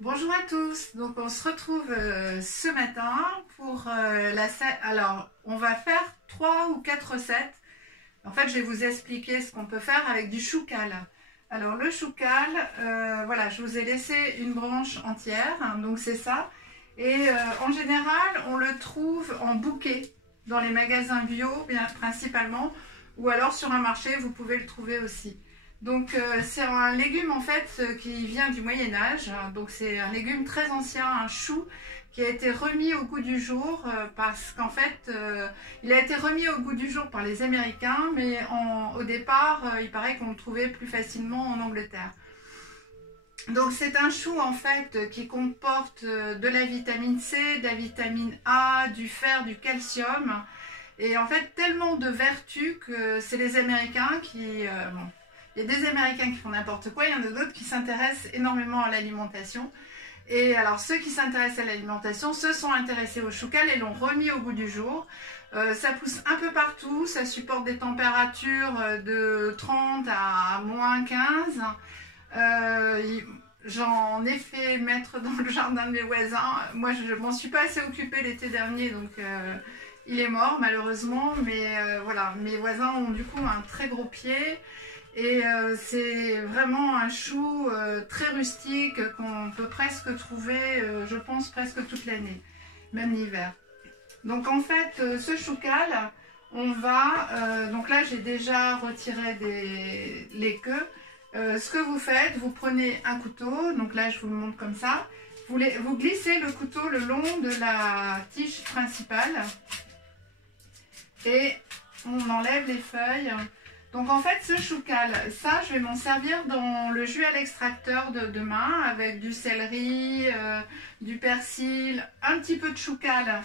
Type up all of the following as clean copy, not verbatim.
Bonjour à tous, donc on se retrouve ce matin pour alors on va faire 3 ou 4 recettes. En fait je vais vous expliquer ce qu'on peut faire avec du choucal. Alors le choucal, voilà, je vous ai laissé une branche entière, hein, donc c'est ça. Et en général on le trouve en bouquet dans les magasins bio bien principalement, ou alors sur un marché vous pouvez le trouver aussi. Donc c'est un légume en fait qui vient du Moyen-Âge, donc c'est un légume très ancien, un chou qui a été remis au goût du jour parce qu'en fait il a été remis au goût du jour par les Américains, mais au départ il paraît qu'on le trouvait plus facilement en Angleterre. Donc c'est un chou en fait qui comporte de la vitamine C, de la vitamine A, du fer, du calcium et en fait tellement de vertus que c'est les Américains qui... bon, il y a des Américains qui font n'importe quoi, il y en a d'autres qui s'intéressent énormément à l'alimentation. Et alors ceux qui s'intéressent à l'alimentation se sont intéressés au choucal et l'ont remis au goût du jour. Ça pousse un peu partout, ça supporte des températures de 30 à moins 15. J'en ai fait mettre dans le jardin de mes voisins. Moi je m'en suis pas assez occupée l'été dernier, donc il est mort malheureusement. Mais voilà, mes voisins ont du coup un très gros pied. Et c'est vraiment un chou très rustique qu'on peut presque trouver, je pense, presque toute l'année, même l'hiver. Donc en fait, ce choucal, on va... donc là, j'ai déjà retiré les queues. Ce que vous faites, vous prenez un couteau, donc là, je vous le montre comme ça. Vous glissez le couteau le long de la tige principale et on enlève les feuilles. Donc en fait ce choucal, ça je vais m'en servir dans le jus à l'extracteur de demain avec du céleri, du persil, un petit peu de choucal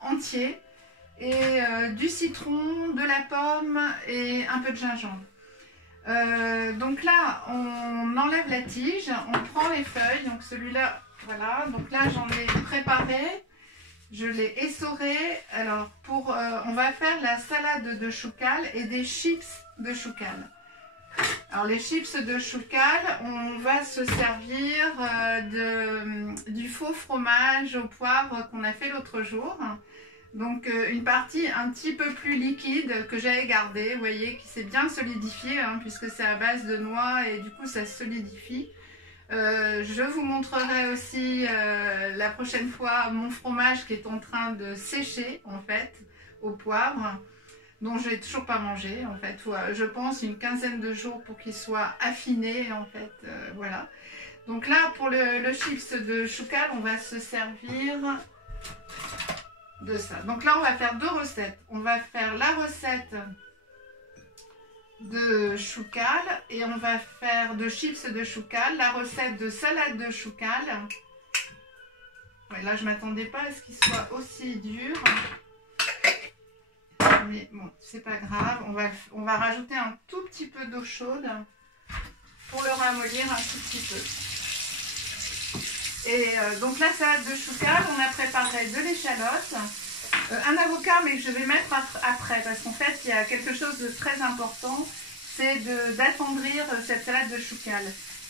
entier et du citron, de la pomme et un peu de gingembre. Donc là on enlève la tige, on prend les feuilles, donc celui-là, voilà, donc là j'en ai préparé. Je l'ai essoré. Alors, on va faire la salade de choucal et des chips de choucal. Alors, les chips de choucal, on va se servir du faux fromage au poivre qu'on a fait l'autre jour. Donc, une partie un petit peu plus liquide que j'avais gardée, vous voyez, qui s'est bien solidifiée, hein, puisque c'est à base de noix et du coup, ça se solidifie. Je vous montrerai aussi la prochaine fois mon fromage qui est en train de sécher en fait au poivre, dont je n'ai toujours pas mangé en fait. Je pense une quinzaine de jours pour qu'il soit affiné en fait. Voilà. Donc là pour le chips de choucal, on va se servir de ça. Donc là on va faire deux recettes. On va faire la recette de choucal et on va faire de chips de choucal, la recette de salade de choucal. Ouais, là je m'attendais pas à ce qu'il soit aussi dur, mais bon c'est pas grave, on va rajouter un tout petit peu d'eau chaude pour le ramollir un tout petit peu. Et donc la salade de choucal, on a préparé de l'échalote, un avocat mais que je vais mettre après parce qu'en fait il y a quelque chose de très important, c'est d'attendrir cette salade de choucal.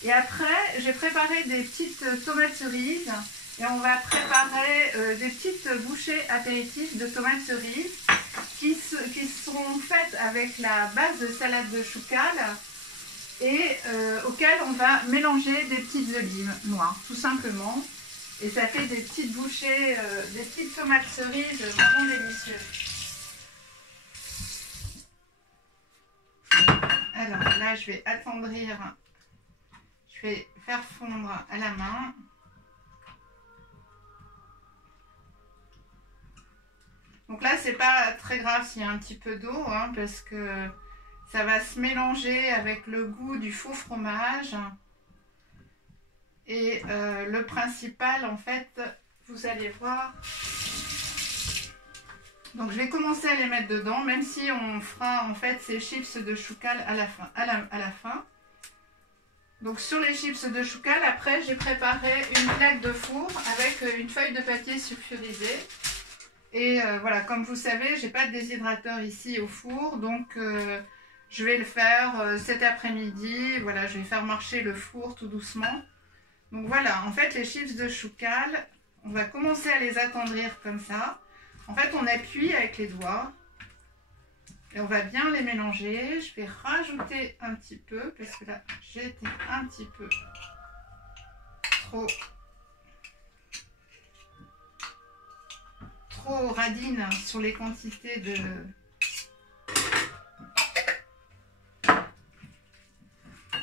Et après j'ai préparé des petites tomates cerises et on va préparer des petites bouchées apéritives de tomates cerises qui sont faites avec la base de salade de choucal et auxquelles on va mélanger des petites olives noires tout simplement. Et ça fait des petites bouchées, des petites tomates cerises vraiment délicieuses. Alors là, je vais attendrir, je vais faire fondre à la main. Donc là, c'est pas très grave s'il y a un petit peu d'eau, hein, parce que ça va se mélanger avec le goût du faux fromage. Et le principal, en fait, vous allez voir. Donc je vais commencer à les mettre dedans, même si on fera en fait ces chips de choucal à la fin. Donc sur les chips de choucal, après j'ai préparé une plaque de four avec une feuille de papier sulfurisé. Et voilà, comme vous savez, j'ai pas de déshydrateur ici au four, donc je vais le faire cet après-midi. Voilà, je vais faire marcher le four tout doucement. Donc voilà, en fait les chips de choucal, on va commencer à les attendrir comme ça. En fait on appuie avec les doigts et on va bien les mélanger. Je vais rajouter un petit peu parce que là j'ai été un petit peu trop radine sur les quantités de...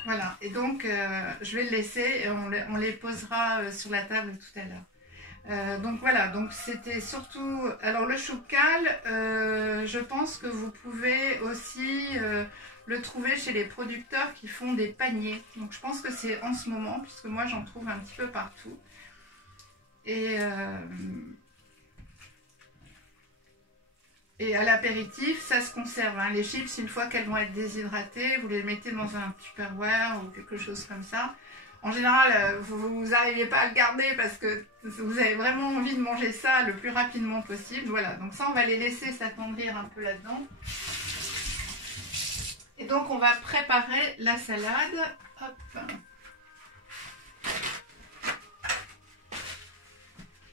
Voilà, et donc je vais le laisser et on les posera sur la table tout à l'heure. Donc voilà, donc c'était surtout... Alors le choucal, je pense que vous pouvez aussi le trouver chez les producteurs qui font des paniers. Donc je pense que c'est en ce moment, puisque moi j'en trouve un petit peu partout. Et à l'apéritif, ça se conserve. Hein. Les chips, une fois qu'elles vont être déshydratées, vous les mettez dans un Tupperware ou quelque chose comme ça. En général, vous n'arrivez pas à le garder parce que vous avez vraiment envie de manger ça le plus rapidement possible. Voilà, donc ça, on va les laisser s'attendrir un peu là-dedans. Et donc, on va préparer la salade. Hop.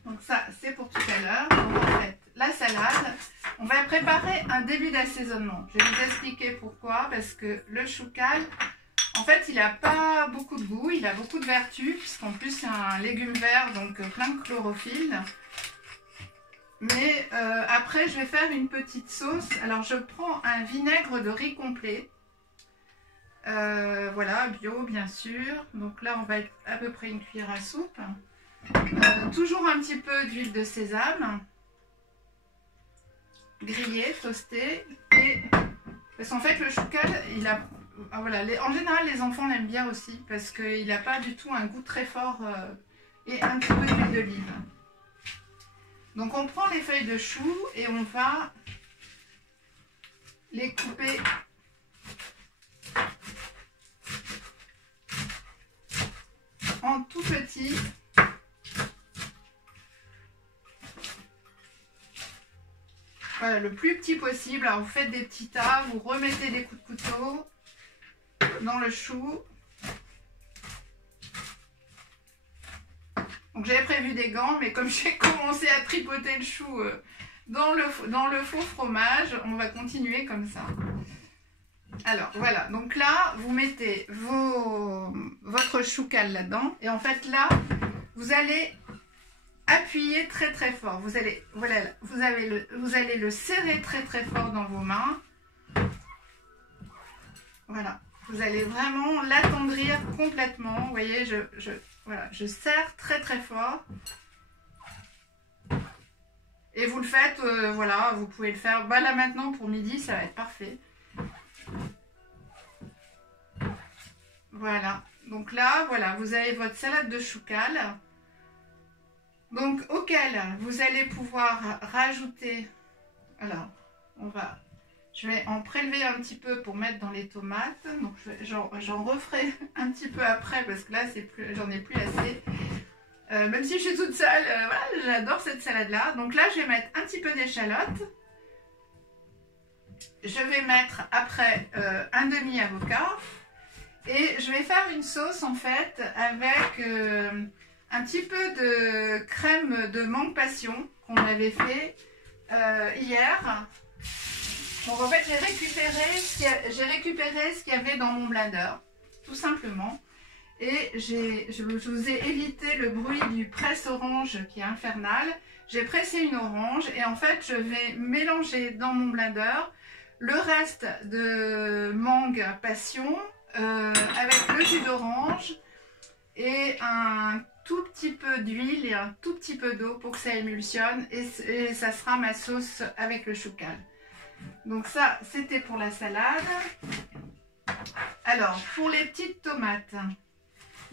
Donc ça, c'est pour tout à l'heure. Donc en fait, la salade, on va préparer un début d'assaisonnement. Je vais vous expliquer pourquoi. Parce que le choucal, en fait, il n'a pas beaucoup de goût. Il a beaucoup de vertus, puisqu'en plus, c'est un légume vert, donc plein de chlorophylle. Mais après, je vais faire une petite sauce. Alors, je prends un vinaigre de riz complet. Voilà, bio, bien sûr. Donc là, on va être à peu près une cuillère à soupe. Toujours un petit peu d'huile de sésame, grillée, toastée, et parce qu'en fait le choucal, il a, voilà, en général les enfants l'aiment bien aussi parce qu'il n'a pas du tout un goût très fort et un petit peu d'huile d'olive. Donc on prend les feuilles de chou et on va les couper en tout petits. Voilà, le plus petit possible. Alors vous faites des petits tas, vous remettez des coups de couteau dans le chou. Donc j'avais prévu des gants, mais comme j'ai commencé à tripoter le chou dans le faux fromage, on va continuer comme ça. Alors voilà, donc là vous mettez votre choucal là-dedans. Et en fait là, vous allez appuyez très très fort. Vous allez le serrer très très fort dans vos mains. Voilà. Vous allez vraiment l'attendrir complètement. Vous voyez, voilà, je serre très très fort. Et vous le faites, voilà, vous pouvez le faire. Bah là maintenant pour midi, ça va être parfait. Voilà. Donc là, voilà, vous avez votre salade de choucal. Donc auquel vous allez pouvoir rajouter, alors je vais en prélever un petit peu pour mettre dans les tomates, donc j'en referai un petit peu après parce que là j'en ai plus assez, même si je suis toute seule, voilà, j'adore cette salade là. Donc là je vais mettre un petit peu d'échalote, je vais mettre après un demi avocat et je vais faire une sauce en fait avec un petit peu de crème de mangue passion qu'on avait fait hier. Donc en fait j'ai récupéré ce qu'il y avait dans mon blender, tout simplement. Et je vous ai évité le bruit du presse-orange qui est infernal. J'ai pressé une orange et en fait je vais mélanger dans mon blender le reste de mangue passion avec le jus d'orange et un tout petit peu d'huile et un tout petit peu d'eau pour que ça émulsionne et ça sera ma sauce avec le choucal. Donc ça c'était pour la salade. Alors pour les petites tomates,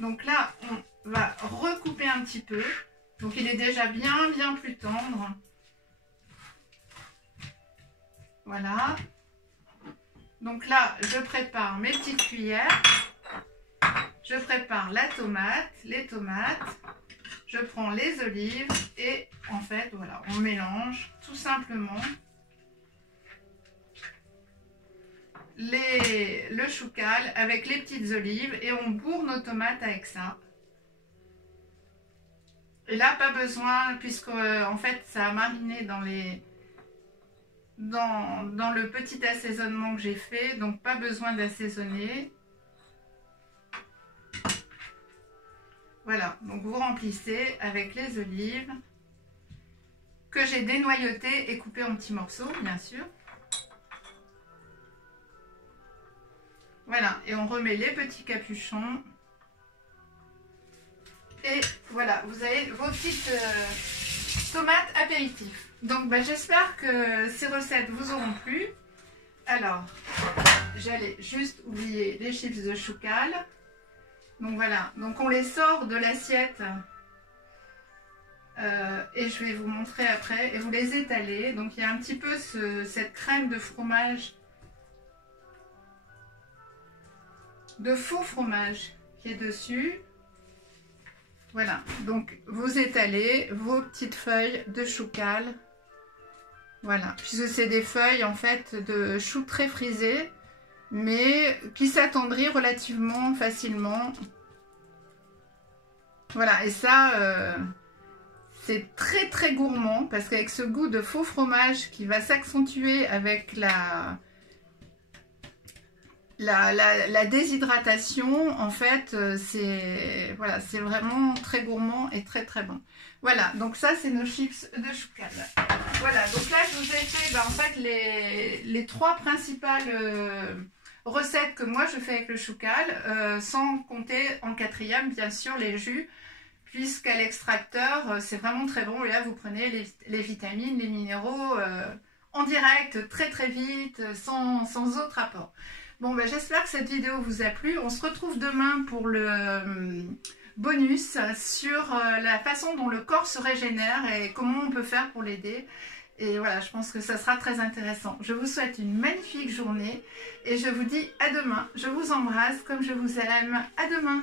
donc là on va recouper un petit peu, donc il est déjà bien plus tendre. Voilà, donc là je prépare mes petites cuillères. Je prépare la tomate, les tomates, je prends les olives et en fait, voilà, on mélange tout simplement le choucal avec les petites olives et on bourre nos tomates avec ça. Et là, pas besoin, puisque en fait, ça a mariné dans le petit assaisonnement que j'ai fait, donc pas besoin d'assaisonner. Voilà, donc vous remplissez avec les olives que j'ai dénoyautées et coupées en petits morceaux, bien sûr. Voilà, et on remet les petits capuchons. Et voilà, vous avez vos petites tomates apéritifs. Donc j'espère que ces recettes vous auront plu. Alors, j'allais juste oublier les chips de choucal. Donc voilà, donc on les sort de l'assiette et je vais vous montrer après et vous les étalez. Donc il y a un petit peu cette crème de fromage, de faux fromage qui est dessus. Voilà, donc vous étalez vos petites feuilles de choucal. Voilà, puisque c'est des feuilles en fait de chou très frisées, mais qui s'attendrit relativement facilement. Voilà, et ça, c'est très très gourmand, parce qu'avec ce goût de faux fromage qui va s'accentuer avec la déshydratation, en fait, c'est voilà, c'est vraiment très gourmand et très très bon. Voilà, donc ça c'est nos chips de choucal. Voilà, donc là je vous ai fait en fait les trois principales recettes que moi je fais avec le choucal, sans compter en quatrième bien sûr les jus, puisqu'à l'extracteur c'est vraiment très bon. Et là vous prenez les vitamines, les minéraux en direct, très très vite, sans autre apport. Bon, j'espère que cette vidéo vous a plu. On se retrouve demain pour le bonus sur la façon dont le corps se régénère et comment on peut faire pour l'aider. Et voilà, je pense que ça sera très intéressant. Je vous souhaite une magnifique journée et je vous dis à demain. Je vous embrasse comme je vous aime. À demain.